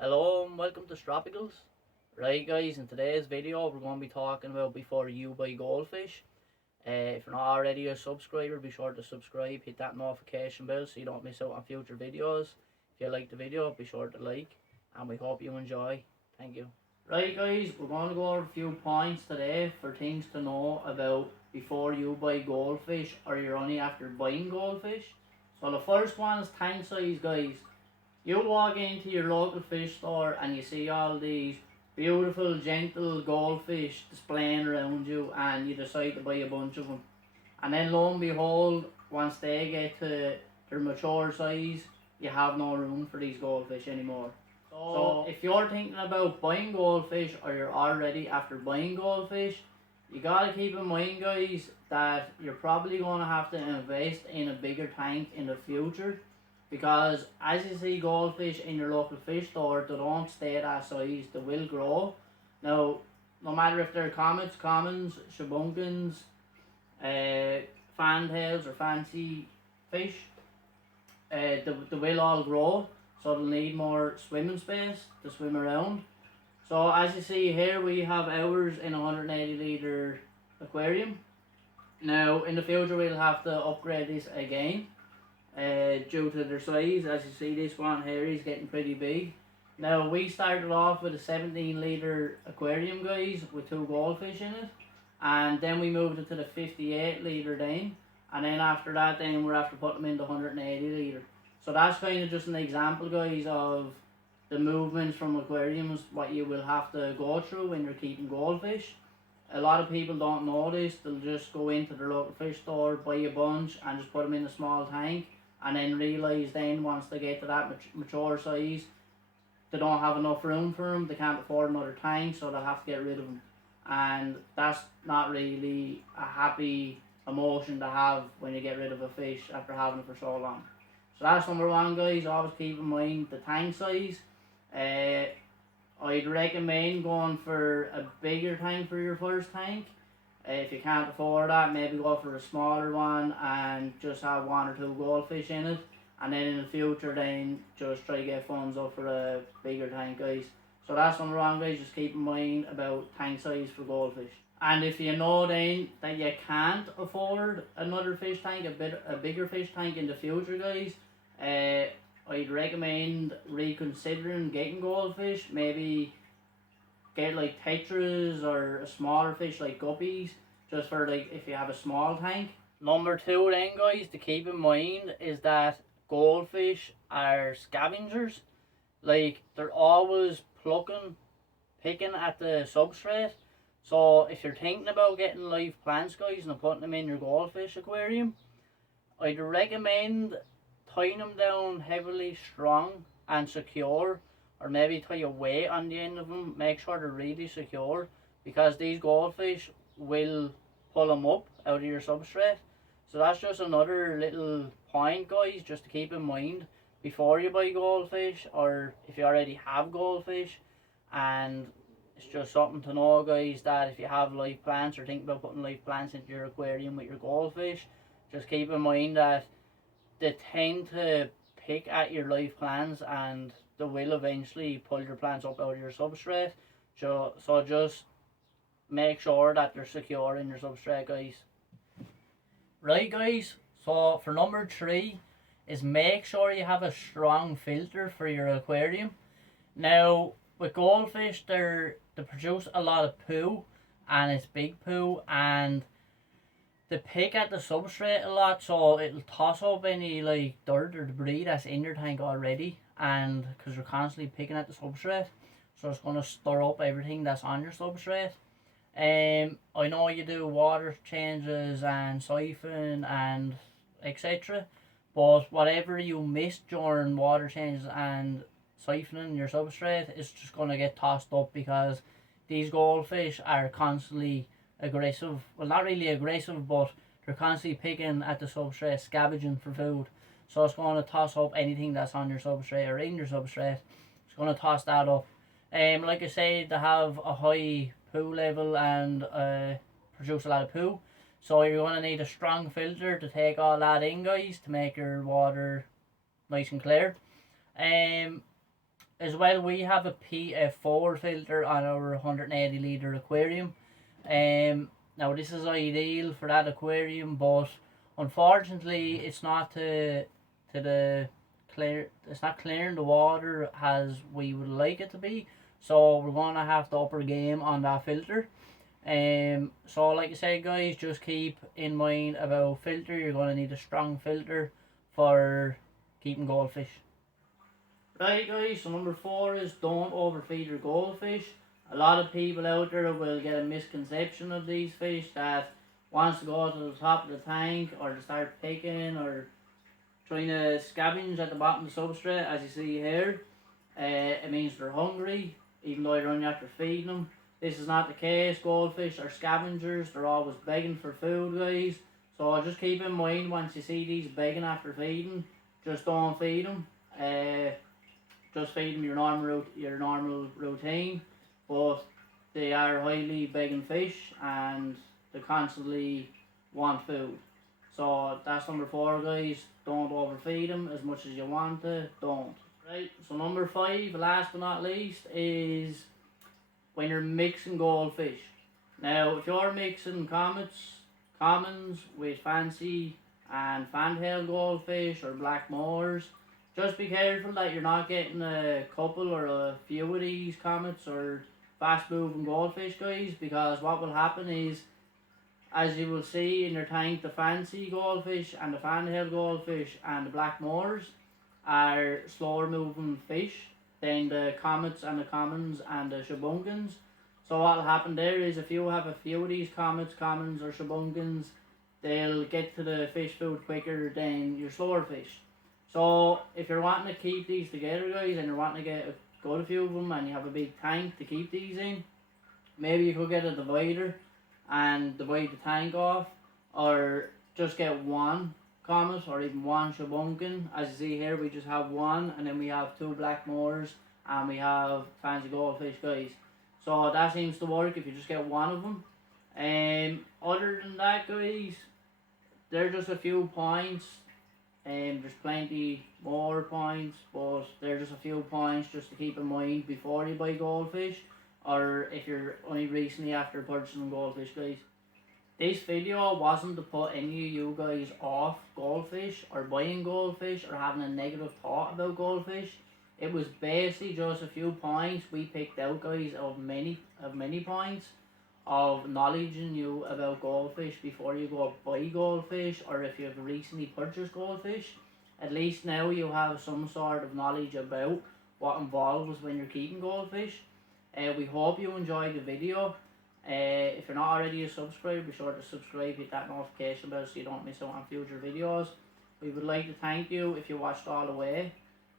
Hello and welcome to Stropicals. Right guys, in today's video we're going to be talking about before you buy Goldfish. If you're not already a subscriber, be sure to subscribe, hit that notification bell so you don't miss out on future videos. If you like the video, be sure to like, and we hope you enjoy. Thank you. Right guys, we're going to go over a few points today for things to know about before you buy Goldfish or you're only after buying Goldfish. So the first one is tank size guys. You walk into your local fish store and you see all these beautiful, gentle goldfish displaying around you, and you decide to buy a bunch of them. And then lo and behold, once they get to their mature size, you have no room for these goldfish anymore. So if you're thinking about buying goldfish or you're already after buying goldfish, you gotta keep in mind guys that you're probably gonna have to invest in a bigger tank in the future, because as you see goldfish in your local fish store, they don't stay that size, they will grow. Now, no matter if they're comets, commons, shabunkins, fantails or fancy fish, they will all grow, so they'll need more swimming space to swim around. So as you see here, we have ours in a 180 litre aquarium. Now in the future we'll have to upgrade this again due to their size. As you see, this one here is getting pretty big. Now we started off with a 17 litre aquarium guys with 2 goldfish in it, and then we moved it to the 58 litre then, and then after that then we're after putting them in the 180 litre. So that's kind of just an example guys of the movements from aquariums, what you will have to go through when you're keeping goldfish. A lot of people don't know this, they'll just go into their local fish store, buy a bunch and just put them in a small tank, and then realise then once they get to that mature size, they don't have enough room for them, they can't afford another tank, so they'll have to get rid of them. And that's not really a happy emotion to have when you get rid of a fish after having it for so long. So that's number one guys, always keep in mind the tank size. I'd recommend going for a bigger tank for your first tank. If you can't afford that, maybe go for a smaller one and just have 1 or 2 goldfish in it. And then in the future, then just try to get funds up for a bigger tank, guys. So that's number one, guys. Just keep in mind about tank size for goldfish. And if you know then that you can't afford another fish tank, a bigger fish tank in the future, guys, I'd recommend reconsidering getting goldfish. Maybe get like tetras or a smaller fish like guppies, just for like if you have a small tank. Number 2 then guys to keep in mind is that goldfish are scavengers. Like they're always picking at the substrate. So if you're thinking about getting live plants guys and putting them in your goldfish aquarium, I'd recommend tying them down heavily strong and secure, or maybe tie a weight on the end of them. Make sure they're really secure, because these goldfish will pull them up out of your substrate. So that's just another little point guys just to keep in mind before you buy goldfish, or if you already have goldfish. And it's just something to know guys, that if you have live plants or think about putting live plants into your aquarium with your goldfish, just keep in mind that they tend to pick at your live plants and they will eventually pull your plants up out of your substrate. So just make sure that they're secure in your substrate guys. Right guys, so for number 3 is make sure you have a strong filter for your aquarium. Now with goldfish, they produce a lot of poo, and it's big poo, and they pick at the substrate a lot, so it'll toss up any like dirt or debris that's in your tank already, and because you're constantly picking at the substrate, so it's going to stir up everything that's on your substrate. I know you do water changes and siphon and etc, but whatever you miss during water changes and siphoning your substrate is just going to get tossed up, because these goldfish are constantly aggressive. Well, not really aggressive, but they're constantly picking at the substrate, scavenging for food. So it's going to toss up anything that's on your substrate or in your substrate. It's going to toss that up. Like I said, they have a high poo level and produce a lot of poo. So you're going to need a strong filter to take all that in, guys, to make your water nice and clear. as well, we have a PF4 filter on our 180 litre aquarium. Now this is ideal for that aquarium, but unfortunately it's not it's not clearing the water as we would like it to be. So we're gonna have to up our game on that filter. So like I said, guys, just keep in mind about filter. You're gonna need a strong filter for keeping goldfish. Right, guys, so number 4 is don't overfeed your goldfish. A lot of people out there will get a misconception of these fish that wants to go to the top of the tank or to start picking or trying to scavenge at the bottom of the substrate, as you see here. It means they're hungry, even though you're only after feeding them. This is not the case. Goldfish are scavengers. They're always begging for food, guys. So just keep in mind, once you see these begging after feeding, just don't feed them. Just feed them your normal routine, but they are highly begging fish and they constantly want food. So that's number 4, guys. Don't overfeed them as much as you want to. Don't. Right. So number 5, last but not least, is when you're mixing goldfish. Now, if you're mixing commons with fancy and fantail goldfish or black moors, just be careful that you're not getting a couple or a few of these comets or fast moving goldfish, guys, because what will happen is, as you will see in your tank, the fancy goldfish and the fantail goldfish and the black moors are slower moving fish than the comets and the commons and the shabunkins. So what will happen there is, if you have a few of these comets, commons or shabunkins, they'll get to the fish food quicker than your slower fish. So if you're wanting to keep these together, guys, and you're wanting to get a good few of them and you have a big tank to keep these in, maybe you could get a divider and divide the tank off, or just get one comet or even one shabunkin. As you see here, we just have one, and then we have 2 black moors and we have fancy goldfish, guys. So that seems to work if you just get one of them. Other than that, guys, they're just a few points. There's plenty more points, but they're just a few points just to keep in mind before you buy goldfish, or if you're only recently after purchasing goldfish, guys. This video wasn't to put any of you guys off goldfish or buying goldfish or having a negative thought about goldfish. It was basically just a few points we picked out, guys, of many points of knowledging you about goldfish before you go buy goldfish, or if you've recently purchased goldfish. At least now you have some sort of knowledge about what involves when you're keeping goldfish. We hope you enjoyed the video. If you're not already a subscriber, be sure to subscribe, hit that notification bell so you don't miss out on future videos. We would like to thank you if you watched all the way.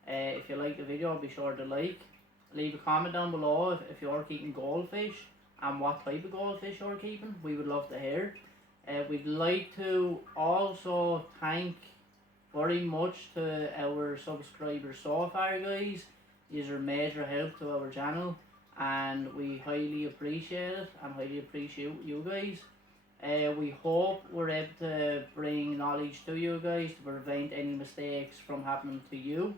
If you like the video, be sure to leave a comment down below if you're keeping goldfish and what type of goldfish you're keeping. We would love to hear. We'd like to also thank very much to our subscribers so far, guys. These are major help to our channel, and we highly appreciate it and highly appreciate you guys. We hope we're able to bring knowledge to you guys to prevent any mistakes from happening to you.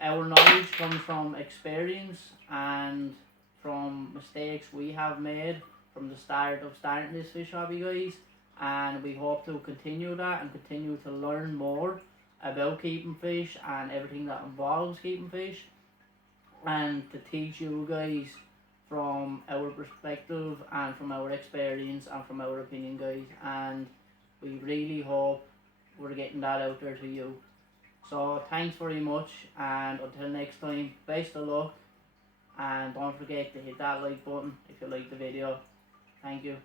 Our knowledge comes from experience and from mistakes we have made from the start of starting this fish hobby, guys, and we hope to continue that and continue to learn more about keeping fish and everything that involves keeping fish, and to teach you guys from our perspective and from our experience and from our opinion, guys, and we really hope we're getting that out there to you. So thanks very much, and until next time, best of luck, and don't forget to hit that like button if you like the video. Thank you.